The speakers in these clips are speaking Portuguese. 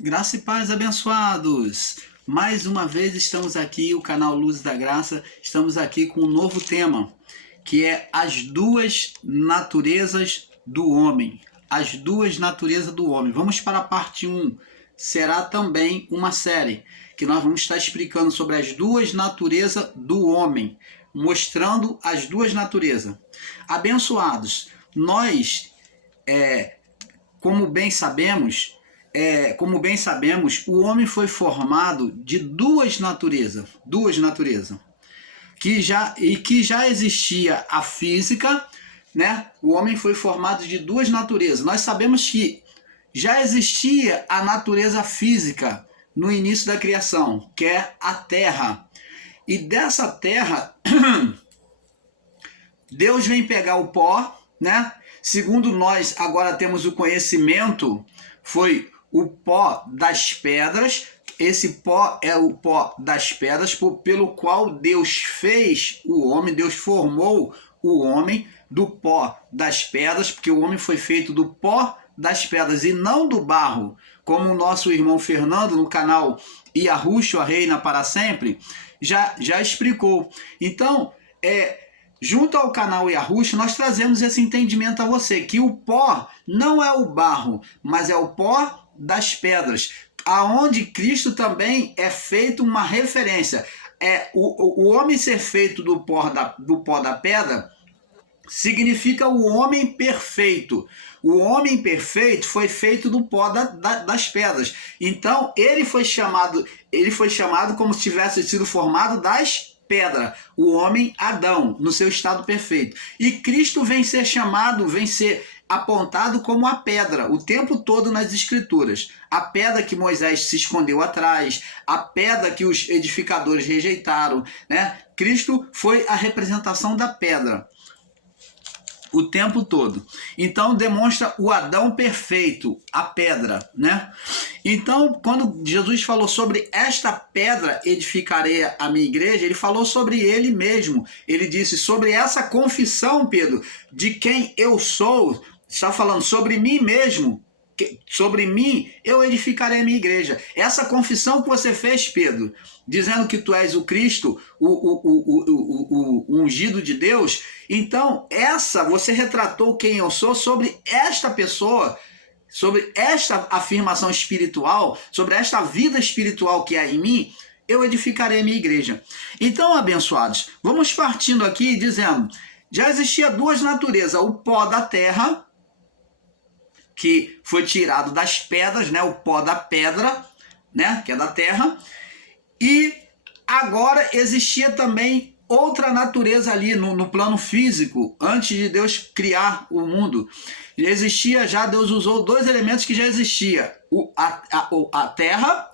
Graça e paz, abençoados! Mais uma vez estamos aqui, o canal Luz da Graça, estamos aqui com um novo tema, que é as duas naturezas do homem. As duas naturezas do homem. Vamos para a parte 1. Será também uma série, que nós vamos estar explicando sobre as duas naturezas do homem, mostrando as duas naturezas. Abençoados, nós, como bem sabemos, o homem foi formado de duas naturezas, que já existia a física, né? O homem foi formado de duas naturezas. Nós sabemos que já existia a natureza física no início da criação, que é a terra. E dessa terra, Deus vem pegar o pó, né? Segundo nós agora temos o conhecimento, foi o pó das pedras. Esse pó é o pó das pedras pelo qual Deus fez o homem, Deus formou o homem do pó das pedras, porque o homem foi feito do pó das pedras e não do barro, como o nosso irmão Fernando no canal Yahushua Reina para Sempre já explicou. Então, junto ao canal Yahushua, nós trazemos esse entendimento a você, que o pó não é o barro, mas é o pó das pedras, aonde Cristo também é feito uma referência. O homem ser feito do pó da pedra significa o homem perfeito. O homem perfeito foi feito do pó das pedras. Então ele foi chamado como se tivesse sido formado das pedras, o homem Adão, no seu estado perfeito. E Cristo vem ser apontado como a pedra o tempo todo nas escrituras. A pedra que Moisés se escondeu atrás, a pedra que os edificadores rejeitaram, né? Cristo foi a representação da pedra o tempo todo. Então demonstra o Adão perfeito, a pedra, né? Então, quando Jesus falou sobre esta pedra edificarei a minha igreja, ele falou sobre ele mesmo. Ele disse sobre essa confissão, Pedro, de quem eu sou, está falando sobre mim mesmo. Sobre mim, eu edificarei a minha igreja. Essa confissão que você fez, Pedro, dizendo que tu és o Cristo, o ungido de Deus, então você retratou quem eu sou sobre esta pessoa, sobre esta afirmação espiritual, sobre esta vida espiritual que há em mim, eu edificarei a minha igreja. Então, abençoados, vamos partindo aqui dizendo, já existia duas naturezas, o pó da terra, que foi tirado das pedras, né? O pó da pedra, né? Que é da terra. E agora existia também outra natureza ali no plano físico, antes de Deus criar o mundo. Deus usou dois elementos que já existia, a terra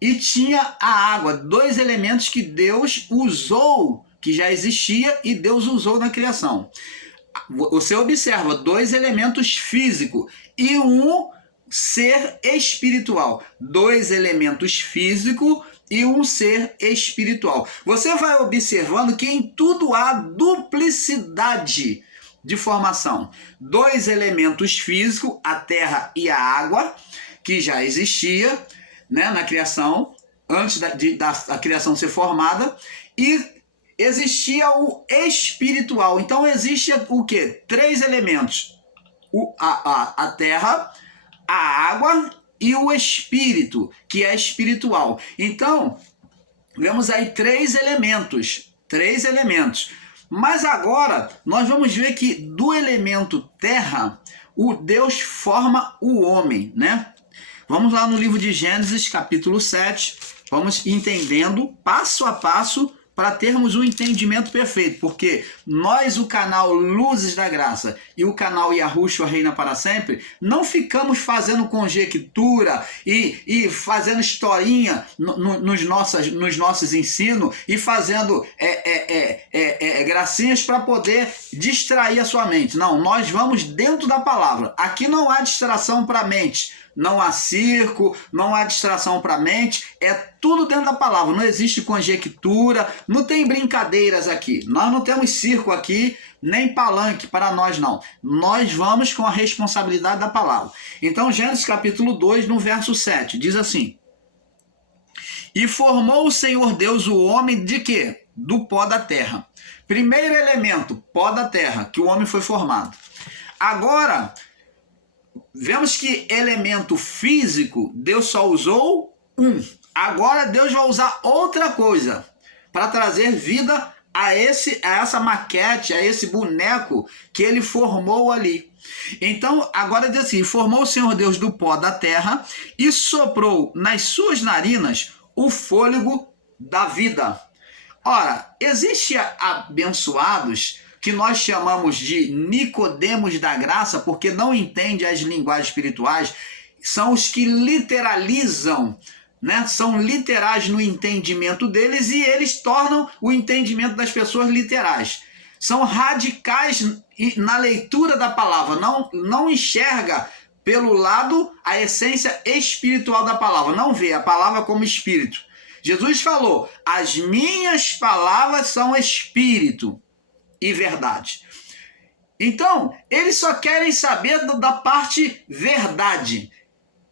e tinha a água. Dois elementos que Deus usou, que já existia e Deus usou na criação. Você observa dois elementos físicos e um ser espiritual. Dois elementos físicos e um ser espiritual. Você vai observando que em tudo há duplicidade de formação. Dois elementos físicos, a terra e a água, que já existia, né, na criação, antes da criação ser formada, e existia o espiritual. Então existe o quê? Três elementos: a terra, a água e o espírito, que é espiritual. Então, vemos aí três elementos. Mas agora, nós vamos ver que do elemento terra, o Deus forma o homem, né? Vamos lá no livro de Gênesis, capítulo 7. Vamos entendendo passo a passo para termos um entendimento perfeito, porque nós, o canal Luzes da Graça e o canal Yahushua Reina para Sempre, não ficamos fazendo conjectura e fazendo historinha nos nossos ensinos e fazendo gracinhas para poder distrair a sua mente. Não, nós vamos dentro da palavra. Aqui não há distração para a mente. Não há circo, não há distração para a mente, é tudo dentro da palavra, não existe conjectura, não tem brincadeiras aqui, nós não temos circo aqui, nem palanque para nós, não. Nós vamos com a responsabilidade da palavra. Então, Gênesis capítulo 2, no verso 7, diz assim: E formou o Senhor Deus o homem de quê? Do pó da terra. Primeiro elemento, pó da terra, que o homem foi formado. Agora, vemos que elemento físico, Deus só usou um. Agora Deus vai usar outra coisa para trazer vida a essa maquete, a esse boneco que ele formou ali. Então, agora diz assim: formou o Senhor Deus do pó da terra e soprou nas suas narinas o fôlego da vida. Ora, existem abençoados que nós chamamos de Nicodemos da graça, porque não entendem as linguagens espirituais, são os que literalizam, né? São literais no entendimento deles e eles tornam o entendimento das pessoas literais. São radicais na leitura da palavra, não enxerga pelo lado a essência espiritual da palavra, não vê a palavra como espírito. Jesus falou: as minhas palavras são espírito e verdade. Então, eles só querem saber da parte verdade.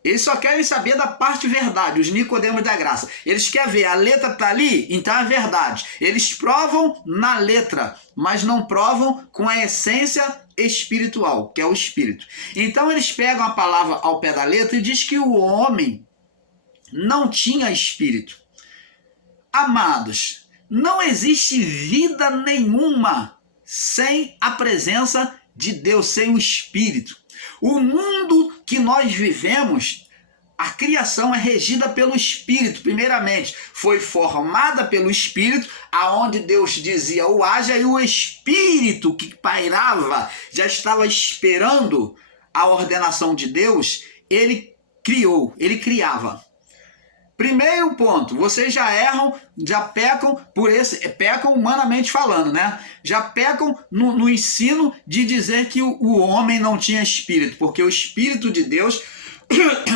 Eles só querem saber da parte verdade, os Nicodemos da graça. Eles querem ver, a letra está ali, então é verdade. Eles provam na letra, mas não provam com a essência espiritual, que é o espírito. Então eles pegam a palavra ao pé da letra e diz que o homem não tinha espírito. Amados, não existe vida nenhuma sem a presença de Deus, sem o Espírito. O mundo que nós vivemos, a criação é regida pelo Espírito, primeiramente. Foi formada pelo Espírito, aonde Deus dizia o haja, e o Espírito que pairava, já estava esperando a ordenação de Deus, ele criou, ele criava. Primeiro ponto, vocês já erram, já pecam pecam humanamente falando, né? Já pecam no ensino de dizer que o homem não tinha espírito, porque o Espírito de Deus,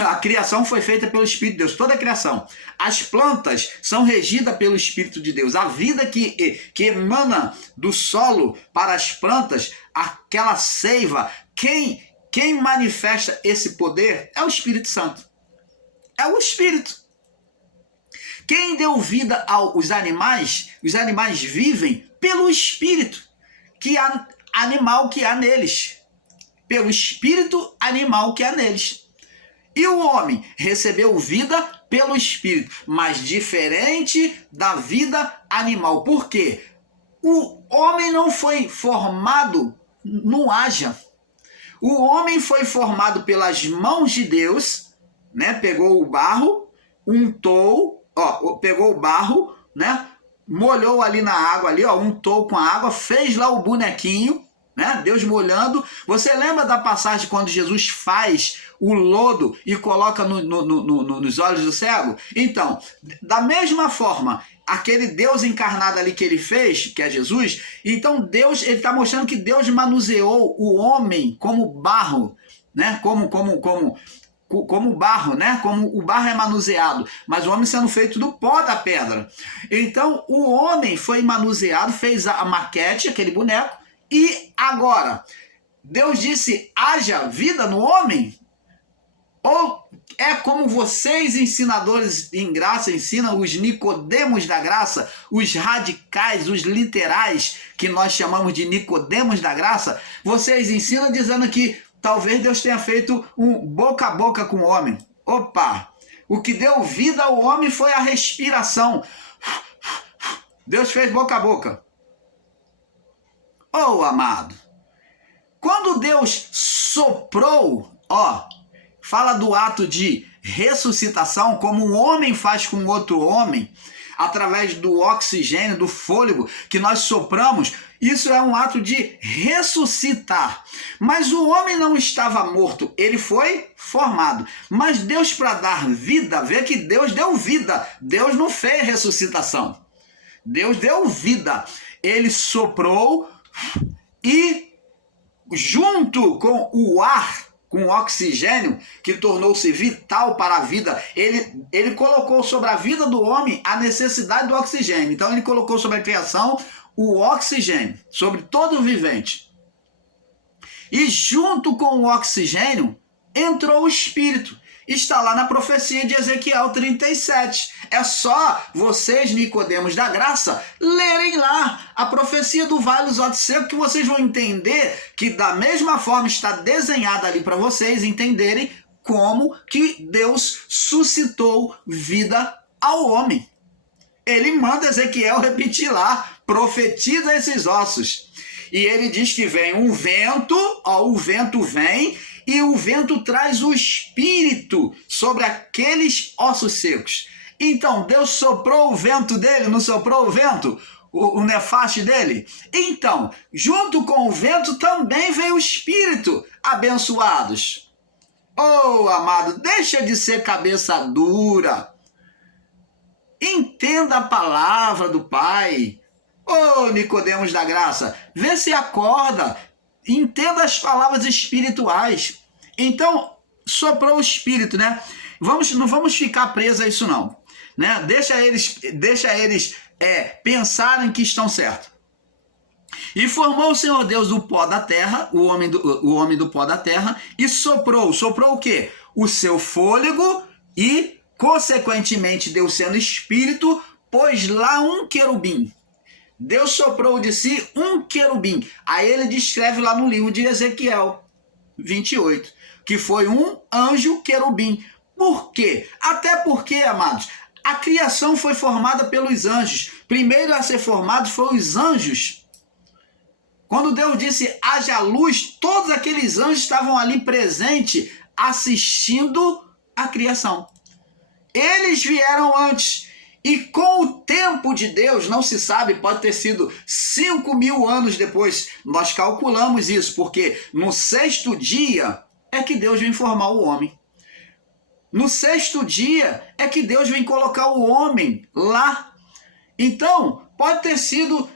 a criação foi feita pelo Espírito de Deus, toda a criação. As plantas são regidas pelo Espírito de Deus. A vida que emana do solo para as plantas, aquela seiva, quem manifesta esse poder é o Espírito Santo. É o Espírito. Quem deu vida aos animais, os animais vivem pelo espírito animal que há neles. Pelo espírito animal que há neles. E o homem recebeu vida pelo espírito, mas diferente da vida animal. Por quê? O homem não foi formado no haja. O homem foi formado pelas mãos de Deus, né? Pegou o barro, untou, pegou o barro, né? Molhou ali na água, ali, untou com a água, fez lá o bonequinho, né? Deus molhando. Você lembra da passagem quando Jesus faz o lodo e coloca nos olhos do cego? Então, da mesma forma, aquele Deus encarnado ali que ele fez, que é Jesus, então Deus, ele está mostrando que Deus manuseou o homem como barro, né? Como barro, né? Como o barro é manuseado, mas o homem sendo feito do pó da pedra. Então, o homem foi manuseado, fez a maquete, aquele boneco, e agora, Deus disse, haja vida no homem? Ou é como vocês, ensinadores em graça, ensinam os Nicodemos da graça, os radicais, os literais, que nós chamamos de Nicodemos da graça, vocês ensinam dizendo que talvez Deus tenha feito um boca a boca com o homem. Opa! O que deu vida ao homem foi a respiração. Deus fez boca a boca. Oh, amado! Quando Deus soprou, fala do ato de ressuscitação, como um homem faz com outro homem, através do oxigênio, do fôlego que nós sopramos, isso é um ato de ressuscitar. Mas o homem não estava morto, ele foi formado. Mas Deus, para dar vida, vê que Deus deu vida. Deus não fez ressuscitação. Deus deu vida. Ele soprou e junto com o ar, com oxigênio, que tornou-se vital para a vida, ele colocou sobre a vida do homem a necessidade do oxigênio. Então ele colocou sobre a criação o oxigênio, sobre todo o vivente. E junto com o oxigênio entrou o espírito. Está lá na profecia de Ezequiel 37. É só vocês, Nicodemos da Graça, lerem lá a profecia do Vale dos Ossos Secos, que vocês vão entender que da mesma forma está desenhada ali para vocês entenderem como que Deus suscitou vida ao homem. Ele manda Ezequiel repetir lá, profetiza esses ossos. E ele diz que vem um vento, o vento vem, e o vento traz o espírito sobre aqueles ossos secos. Então, Deus soprou o vento dele, não soprou o vento? O nefaste dele? Então, junto com o vento também veio o espírito, abençoados. Oh, amado, deixa de ser cabeça dura. Entenda a palavra do Pai. Oh, Nicodemos da Graça, vê se acorda. Entenda as palavras espirituais. Então, soprou o espírito, né? Não vamos ficar presos a isso não, né? Deixa eles pensarem que estão certos. E formou o Senhor Deus do pó da terra, o homem do pó da terra, e soprou o quê? O seu fôlego e, consequentemente, Deus sendo espírito, pôs lá um querubim. Deus soprou de si um querubim. Aí ele descreve lá no livro de Ezequiel 28, que foi um anjo querubim. Por quê? Até porque, amados, a criação foi formada pelos anjos. Primeiro a ser formado foram os anjos. Quando Deus disse haja luz, todos aqueles anjos estavam ali presentes, assistindo a criação. Eles vieram antes. E com o tempo de Deus, não se sabe, pode ter sido 5.000 anos depois. Nós calculamos isso, porque no sexto dia é que Deus vem formar o homem. No sexto dia é que Deus vem colocar o homem lá. Então, pode ter sido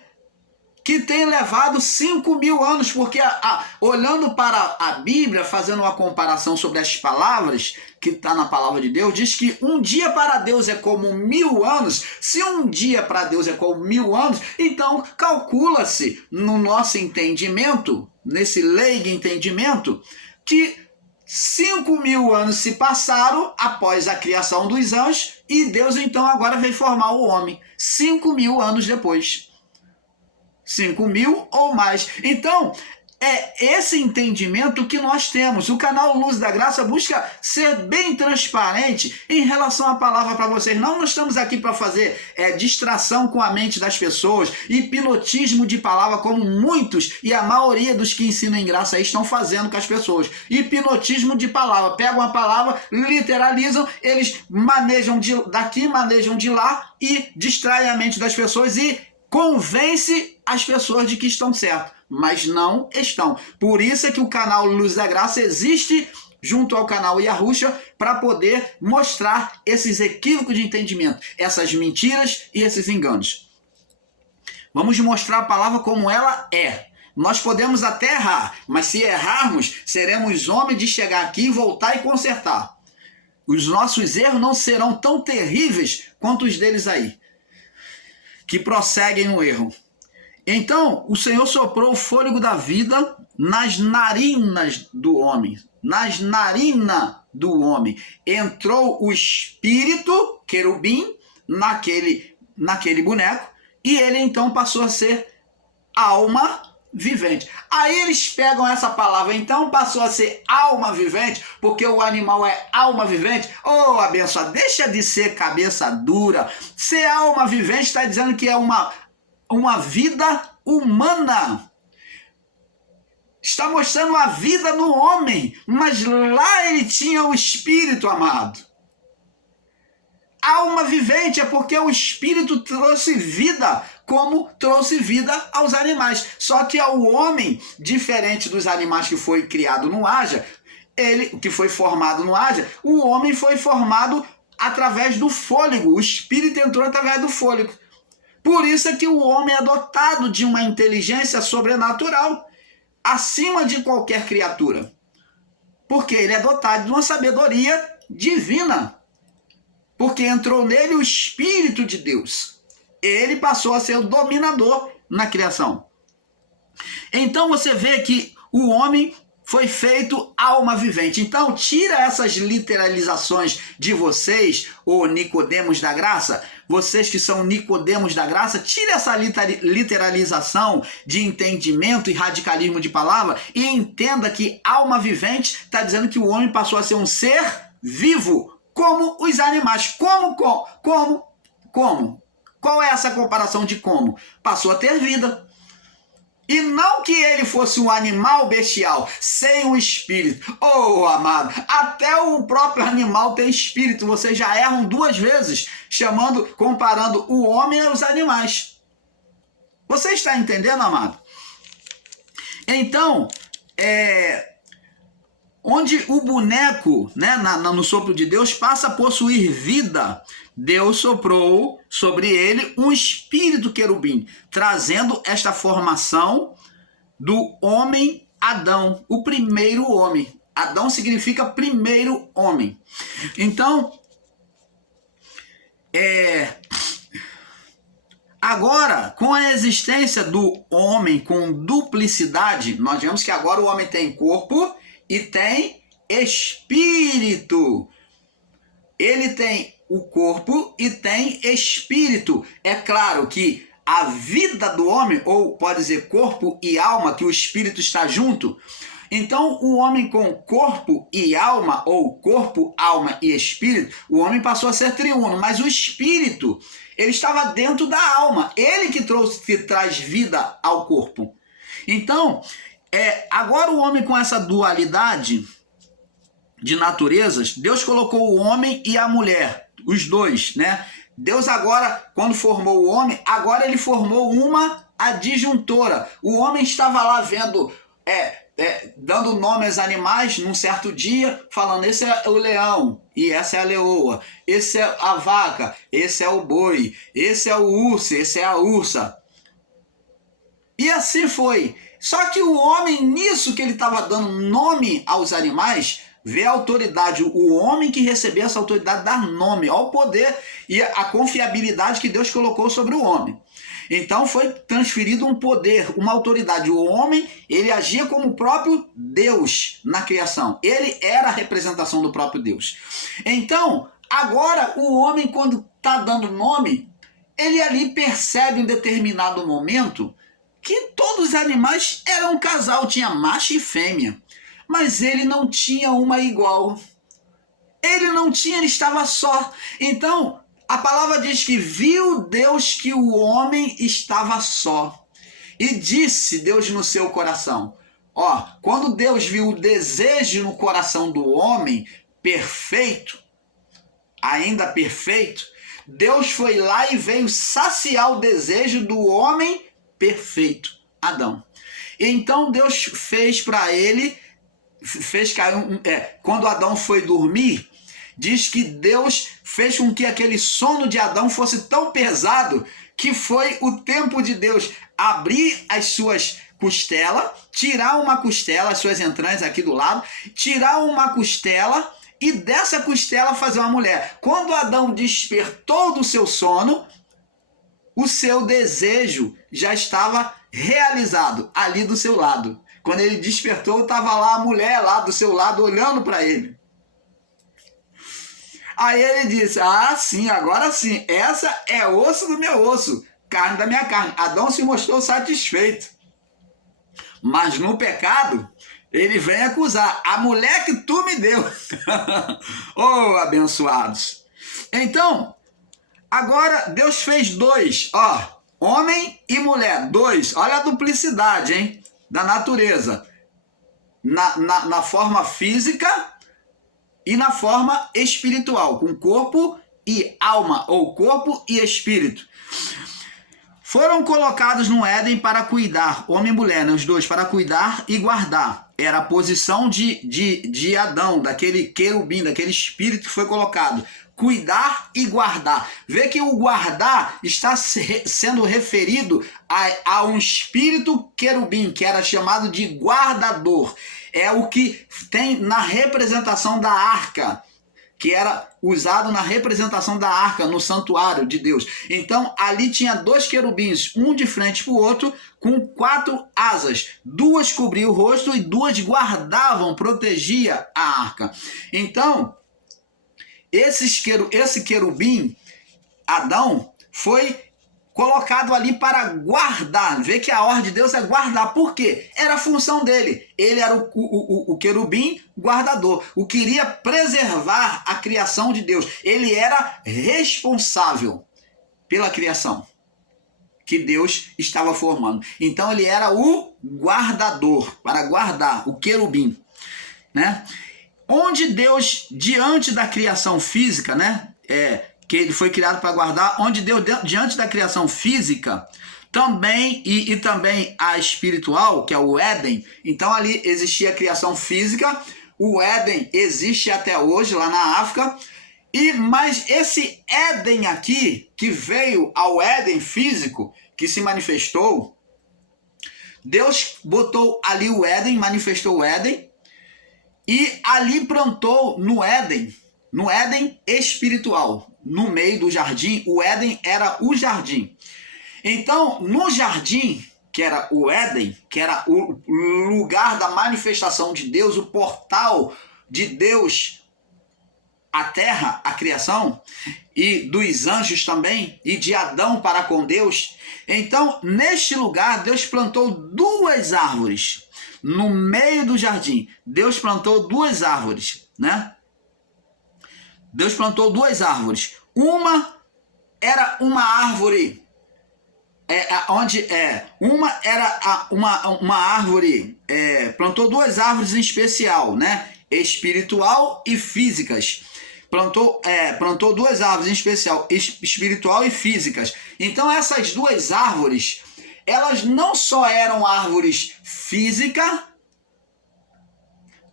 que tem levado 5.000 anos, porque olhando para a Bíblia, fazendo uma comparação sobre as palavras, que está na palavra de Deus, diz que um dia para Deus é como 1.000 anos. Se um dia para Deus é como 1.000 anos, então calcula-se no nosso entendimento, nesse leigo entendimento, que 5.000 anos se passaram após a criação dos anjos e Deus então agora veio formar o homem 5.000 anos depois. 5.000 ou mais. Então, é esse entendimento que nós temos. O canal Luz da Graça busca ser bem transparente em relação à palavra para vocês. Não estamos aqui para fazer distração com a mente das pessoas, hipnotismo de palavra, como muitos e a maioria dos que ensinam em graça aí estão fazendo com as pessoas. Hipnotismo de palavra. Pegam a palavra, literalizam, eles manejam daqui, manejam de lá e distraem a mente das pessoas e convence as pessoas de que estão certas, mas não estão. Por isso é que o canal Luz da Graça existe junto ao canal Yahushua para poder mostrar esses equívocos de entendimento, essas mentiras e esses enganos. Vamos mostrar a palavra como ela é. Nós podemos até errar, mas se errarmos, seremos homens de chegar aqui, voltar e consertar. Os nossos erros não serão tão terríveis quanto os deles aí, que prosseguem no erro. Então, o Senhor soprou o fôlego da vida nas narinas do homem. Nas narinas do homem. Entrou o espírito, querubim, naquele boneco, e ele então passou a ser alma vivente. Aí eles pegam essa palavra, então passou a ser alma vivente, porque o animal é alma vivente. Oh, abençoado, deixa de ser cabeça dura. Ser alma vivente está dizendo que é uma vida humana. Está mostrando a vida no homem, mas lá ele tinha o espírito, amado. Alma vivente é porque o espírito trouxe vida, como trouxe vida aos animais. Só que ao homem, diferente dos animais que foi criado no Haja, que foi formado no Haja, o homem foi formado através do fôlego. O espírito entrou através do fôlego. Por isso é que o homem é dotado de uma inteligência sobrenatural, acima de qualquer criatura. Porque ele é dotado de uma sabedoria divina. Porque entrou nele o Espírito de Deus. Ele passou a ser o dominador na criação. Então você vê que o homem foi feito alma vivente. Então tira essas literalizações de vocês, ô Nicodemos da graça, vocês que são Nicodemos da graça, tira essa literalização de entendimento e radicalismo de palavra e entenda que alma vivente está dizendo que o homem passou a ser um ser vivo, como os animais. Como? Qual é essa comparação de como? Passou a ter vida. E não que ele fosse um animal bestial, sem um espírito. Oh, amado, até o próprio animal tem espírito. Vocês já erram duas vezes, comparando o homem aos animais. Você está entendendo, amado? Então, onde o boneco, né, no sopro de Deus, passa a possuir vida, Deus soprou sobre ele um espírito querubim, trazendo esta formação do homem Adão, o primeiro homem. Adão significa primeiro homem. Então, agora, com a existência do homem com duplicidade, nós vemos que agora o homem tem corpo e tem espírito. Ele tem o corpo e tem espírito. É claro que a vida do homem, ou pode dizer corpo e alma, que o espírito está junto. Então, o homem com corpo e alma, ou corpo, alma e espírito, o homem passou a ser triuno, mas o espírito, ele estava dentro da alma. Ele que traz vida ao corpo. Então, agora o homem com essa dualidade de naturezas, Deus colocou o homem e a mulher, os dois, né? Deus agora, quando formou o homem, agora ele formou uma adjuntora. O homem estava lá vendo, dando nome aos animais num certo dia, falando, esse é o leão, e essa é a leoa, esse é a vaca, esse é o boi, esse é o urso, esse é a ursa. E assim foi. Só que o homem, nisso que ele estava dando nome aos animais, vê a autoridade, o homem que recebeu essa autoridade dar nome ao poder e a confiabilidade que Deus colocou sobre o homem. Então foi transferido um poder, uma autoridade. O homem, ele agia como o próprio Deus na criação. Ele era a representação do próprio Deus. Então, agora o homem, quando está dando nome, ele ali percebe em determinado momento que todos os animais eram um casal, tinha macho e fêmea. Mas ele não tinha uma igual. Ele estava só. Então, a palavra diz que viu Deus que o homem estava só. E disse Deus no seu coração. Quando Deus viu o desejo no coração do homem, perfeito, ainda perfeito, Deus foi lá e veio saciar o desejo do homem perfeito, Adão. Então Deus fez para ele, quando Adão foi dormir, diz que Deus fez com que aquele sono de Adão fosse tão pesado que foi o tempo de Deus abrir as suas costelas, tirar uma costela, as suas entranhas aqui do lado, tirar uma costela e dessa costela fazer uma mulher. Quando Adão despertou do seu sono, o seu desejo já estava realizado ali do seu lado. Quando ele despertou, estava lá a mulher lá do seu lado olhando para ele. Aí ele disse, sim, agora sim, essa é osso do meu osso, carne da minha carne. Adão se mostrou satisfeito. Mas no pecado, ele vem acusar a mulher que tu me deu. Oh, abençoados. Então, agora Deus fez dois, homem e mulher, dois. Olha a duplicidade, hein, da natureza. Na forma física e na forma espiritual, com corpo e alma, ou corpo e espírito. Foram colocados no Éden para cuidar, homem e mulher, né, os dois, para cuidar e guardar. Era a posição de Adão, daquele querubim, daquele espírito que foi colocado. Cuidar e guardar. Vê que o guardar está sendo referido a um espírito querubim, que era chamado de guardador. É o que tem na representação da arca, que era usado na representação da arca no santuário de Deus. Então ali tinha 2 querubins, um de frente para o outro, com 4 asas. 2 cobriam o rosto e 2 guardavam, protegia a arca. Então esse querubim, Adão, foi colocado ali para guardar. Vê que a ordem de Deus é guardar. Por quê? Era a função dele. Ele era o querubim guardador. O que iria preservar a criação de Deus. Ele era responsável pela criação que Deus estava formando. Então ele era o guardador, para guardar, o querubim, né? Onde Deus, diante da criação física, né? Que ele foi criado para guardar, onde Deus, diante da criação física, também, e também a espiritual, que é o Éden. Então ali existia a criação física, o Éden existe até hoje lá na África, mas esse Éden aqui, que veio ao Éden físico, que se manifestou, Deus botou ali o Éden, manifestou o Éden, e ali plantou no Éden espiritual, no meio do jardim. O Éden era o jardim. Então, no jardim, que era o Éden, que era o lugar da manifestação de Deus, o portal de Deus à terra, à criação, e dos anjos também, e de Adão para com Deus. Então, neste lugar, Deus plantou 2 árvores. No meio do jardim, Deus plantou 2 árvores, né? Deus plantou 2 árvores. Uma era uma árvore, uma árvore, plantou 2 árvores em especial, né? Espiritual e físicas. Plantou 2 árvores em especial, espiritual e físicas. Então essas 2 árvores, elas não só eram árvores físicas,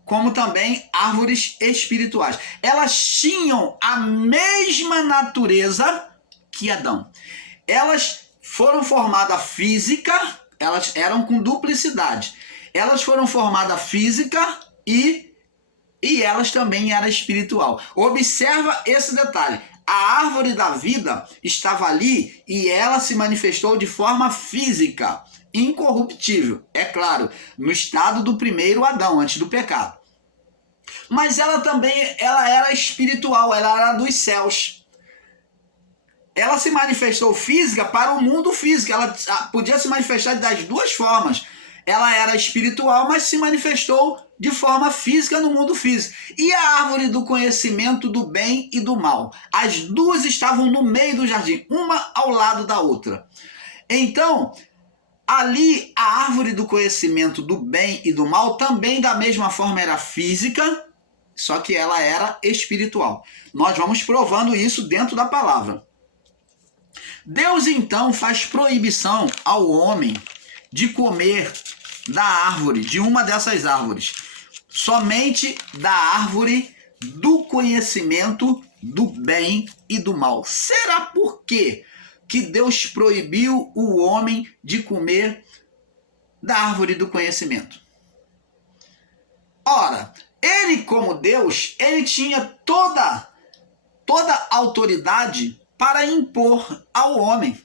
como também árvores espirituais. Elas tinham a mesma natureza que Adão. Elas foram formadas física, elas eram com duplicidade. Elas foram formadas física e elas também eram espiritual. Observa esse detalhe. A árvore da vida estava ali e ela se manifestou de forma física, incorruptível, é claro, no estado do primeiro Adão, antes do pecado. Mas ela era espiritual, ela era dos céus. Ela se manifestou física para o mundo físico, ela podia se manifestar das 2 formas. Ela era espiritual, mas se manifestou de forma física no mundo físico. E a árvore do conhecimento do bem e do mal? As 2 estavam no meio do jardim, uma ao lado da outra. Então, ali a árvore do conhecimento do bem e do mal também da mesma forma era física, só que ela era espiritual. Nós vamos provando isso dentro da palavra. Deus então faz proibição ao homem de comer da árvore, de uma dessas árvores, somente da árvore do conhecimento do bem e do mal. Será por quê que Deus proibiu o homem de comer da árvore do conhecimento? Ora, ele como Deus, ele tinha toda autoridade para impor ao homem,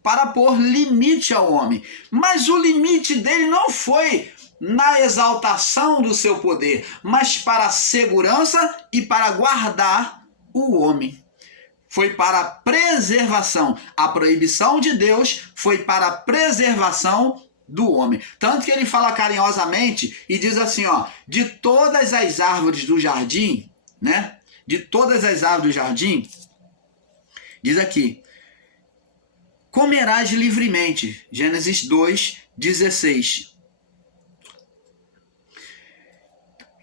para pôr limite ao homem. Mas o limite dele não foi na exaltação do seu poder, mas para a segurança e para guardar o homem. Foi para a preservação. A proibição de Deus foi para a preservação do homem. Tanto que ele fala carinhosamente e diz assim, ó, de todas as árvores do jardim, né? De todas as árvores do jardim, diz aqui, comerás livremente. Gênesis 2:16.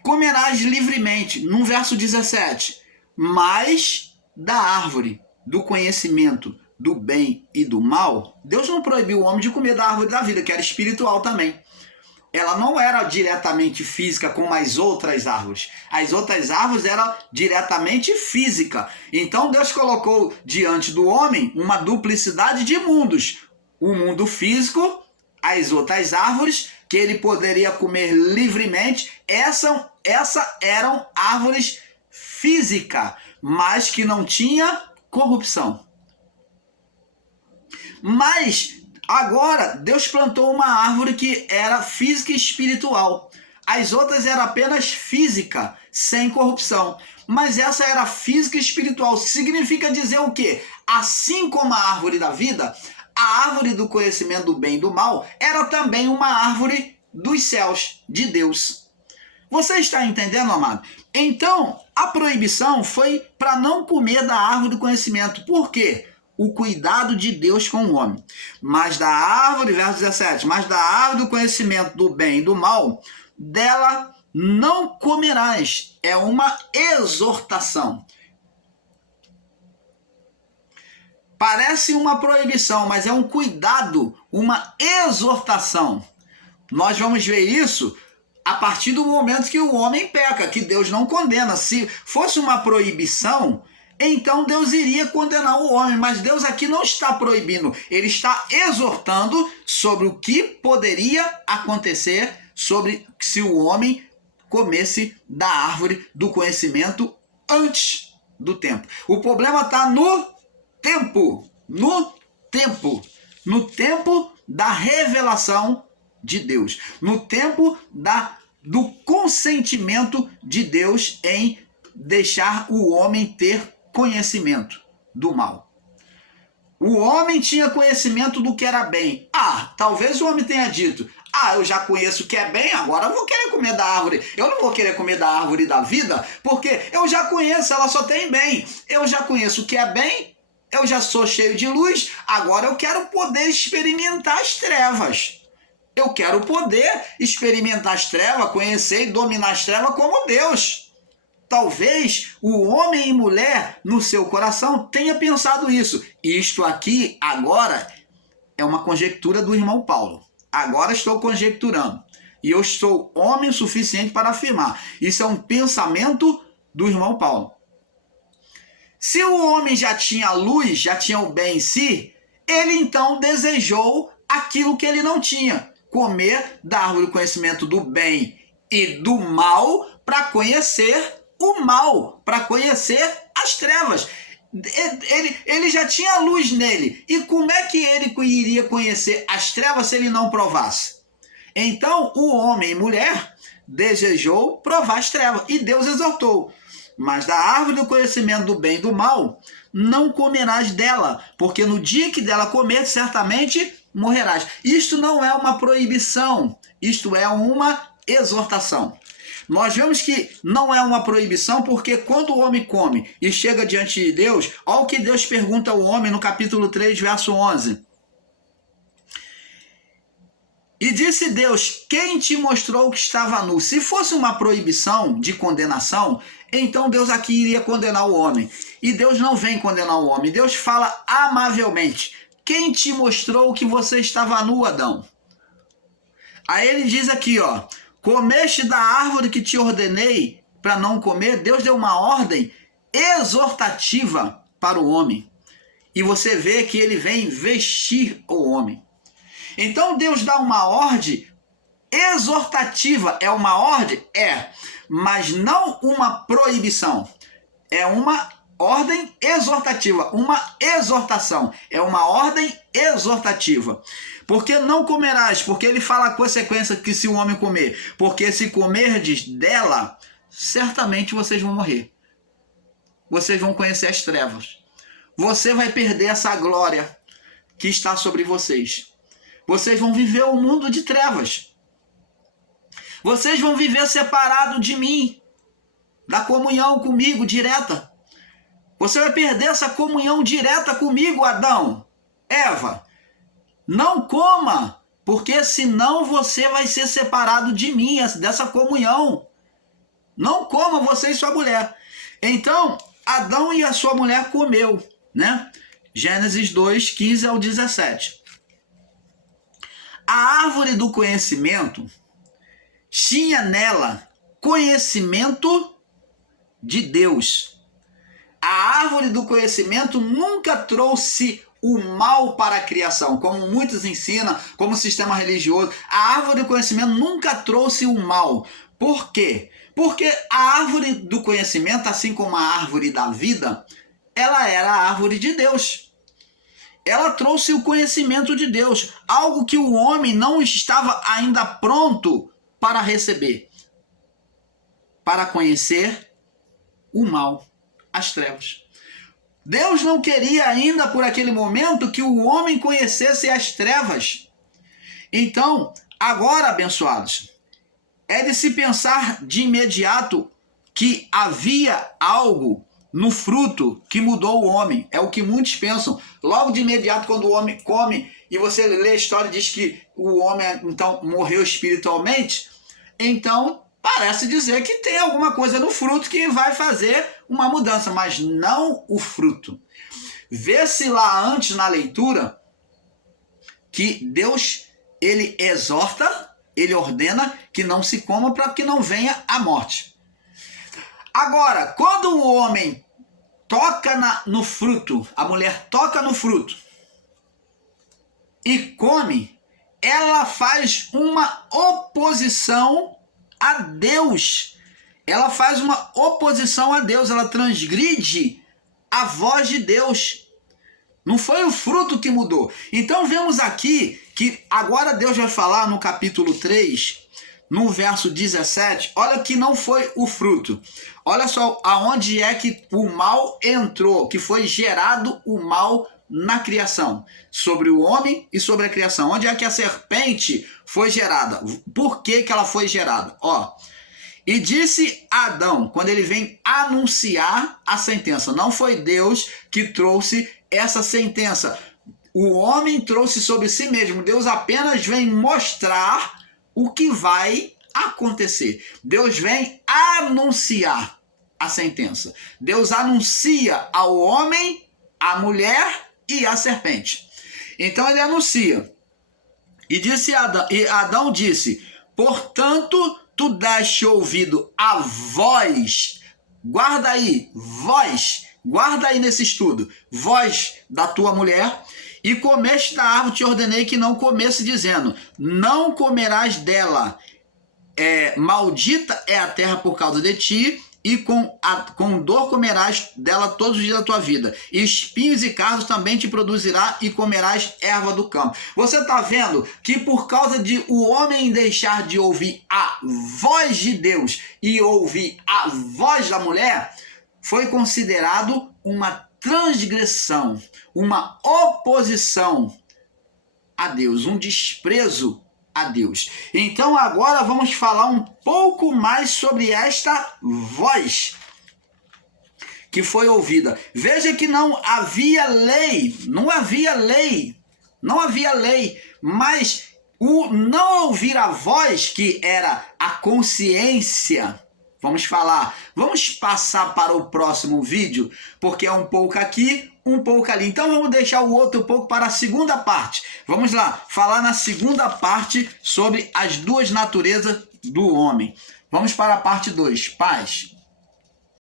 Comerás livremente. No verso 17. Mas da árvore do conhecimento do bem e do mal, Deus não proibiu o homem de comer da árvore da vida, que era espiritual também. Ela não era diretamente física como as outras árvores. As outras árvores eram diretamente física. Então Deus colocou diante do homem uma duplicidade de mundos. O mundo físico, as outras árvores, que ele poderia comer livremente, essas eram árvores físicas, mas que não tinha corrupção. Mas agora Deus plantou uma árvore que era física e espiritual. As outras eram apenas física, sem corrupção. Mas essa era física e espiritual. Significa dizer o quê? Assim como a árvore da vida, a árvore do conhecimento do bem e do mal era também uma árvore dos céus, de Deus. Você está entendendo, amado? Então, a proibição foi para não comer da árvore do conhecimento. Por quê? O cuidado de Deus com o homem. Mas da árvore, verso 17, mas da árvore do conhecimento do bem e do mal, dela não comerás. É uma exortação. Parece uma proibição, mas é um cuidado, uma exortação. Nós vamos ver isso a partir do momento que o homem peca, que Deus não condena. Se fosse uma proibição, então Deus iria condenar o homem, mas Deus aqui não está proibindo, ele está exortando sobre o que poderia acontecer sobre se o homem comesse da árvore do conhecimento antes do tempo. O problema está no tempo da revelação de Deus, no tempo do consentimento de Deus em deixar o homem ter conhecimento do mal. O homem tinha conhecimento do que era bem. Talvez o homem tenha dito: eu já conheço o que é bem, agora eu vou querer comer da árvore. Eu não vou querer comer da árvore da vida, porque eu já conheço, ela só tem bem. Eu já conheço o que é bem, eu já sou cheio de luz, agora eu quero poder experimentar as trevas. Eu quero poder experimentar as trevas, conhecer e dominar as trevas como Deus. Talvez o homem e mulher no seu coração tenha pensado isso. Isto aqui agora é uma conjectura do irmão Paulo. Agora estou conjecturando. E eu estou homem o suficiente para afirmar. Isso é um pensamento do irmão Paulo. Se o homem já tinha luz, já tinha o bem em si, ele então desejou aquilo que ele não tinha. Comer da árvore do conhecimento do bem e do mal para conhecer o mal, para conhecer as trevas. Ele já tinha luz nele. E como é que ele iria conhecer as trevas se ele não provasse? Então o homem e mulher desejou provar as trevas. E Deus exortou: mas da árvore do conhecimento do bem e do mal não comerás dela, porque no dia que dela comer, certamente morrerás. Isto não é uma proibição, isto é uma exortação. Nós vemos que não é uma proibição, porque quando o homem come e chega diante de Deus, olha o que Deus pergunta ao homem no capítulo 3, verso 11. E disse Deus: quem te mostrou que estava nu? Se fosse uma proibição de condenação, então Deus aqui iria condenar o homem. E Deus não vem condenar o homem. Deus fala amavelmente: quem te mostrou que você estava nu, Adão? Aí ele diz aqui, comeste da árvore que te ordenei para não comer. Deus deu uma ordem exortativa para o homem. E você vê que ele vem vestir o homem. Então Deus dá uma ordem exortativa. É uma ordem? É. Mas não uma proibição. É uma ordem exortativa. Uma exortação. É uma ordem exortativa. Porque não comerás, porque ele fala a consequência que se o homem comer. Porque se comerdes dela, certamente vocês vão morrer. Vocês vão conhecer as trevas. Você vai perder essa glória que está sobre vocês. Vocês vão viver um mundo de trevas. Vocês vão viver separado de mim, da comunhão comigo direta. Você vai perder essa comunhão direta comigo, Adão, Eva. Não coma, porque senão você vai ser separado de mim, dessa comunhão. Não coma, você e sua mulher. Então, Adão e a sua mulher comeu, né? Gênesis 2, 15 ao 17. A árvore do conhecimento tinha nela conhecimento de Deus. A árvore do conhecimento nunca trouxe o mal para a criação, como muitos ensinam, como sistema religioso. A árvore do conhecimento nunca trouxe o mal. Por quê? Porque a árvore do conhecimento, assim como a árvore da vida, ela era a árvore de Deus. Ela trouxe o conhecimento de Deus, algo que o homem não estava ainda pronto para receber, para conhecer o mal, as trevas. Deus não queria ainda por aquele momento que o homem conhecesse as trevas. Então, agora, abençoados, é de se pensar de imediato que havia algo no fruto que mudou o homem. É o que muitos pensam. Logo de imediato, quando o homem come, e você lê a história e diz que o homem então morreu espiritualmente, então parece dizer que tem alguma coisa no fruto que vai fazer uma mudança, mas não o fruto. Vê-se lá antes na leitura que Deus, ele exorta, ele ordena que não se coma para que não venha a morte. Agora, quando o homem toca no fruto, a mulher toca no fruto e come, ela faz uma oposição a Deus. Ela faz uma oposição a Deus, ela transgride a voz de Deus. Não foi o fruto que mudou. Então vemos aqui que agora Deus vai falar no capítulo 3, no verso 17, olha que não foi o fruto. Olha só aonde é que o mal entrou, que foi gerado o mal na criação, sobre o homem e sobre a criação. Onde é que a serpente foi gerada? Por que que ela foi gerada? Ó, e disse Adão, quando ele vem anunciar a sentença, não foi Deus que trouxe essa sentença. O homem trouxe sobre si mesmo. Deus apenas vem mostrar o que vai acontecer. Deus vem anunciar a sentença. Deus anuncia ao homem, à mulher e à serpente. Então ele anuncia. E disse Adão, e Adão disse: portanto, tu deste ouvido a voz. Guarda aí, voz. Guarda aí nesse estudo. Voz da tua mulher. E comeste da árvore, te ordenei que não comesse, dizendo: não comerás dela. Maldita é a terra por causa de ti, e com dor comerás dela todos os dias da tua vida. E espinhos e cardos também te produzirá, e comerás erva do campo. Você está vendo que por causa de o homem deixar de ouvir a voz de Deus e ouvir a voz da mulher, foi considerado uma transgressão, uma oposição a Deus, um desprezo a Deus. Então agora vamos falar um pouco mais sobre esta voz que foi ouvida. Veja que não havia lei, mas o não ouvir a voz, que era a consciência. Vamos passar para o próximo vídeo, porque é um pouco aqui, um pouco ali. Então vamos deixar o outro pouco para a segunda parte. Vamos lá, falar na segunda parte sobre as duas naturezas do homem. Vamos para a parte 2. Paz.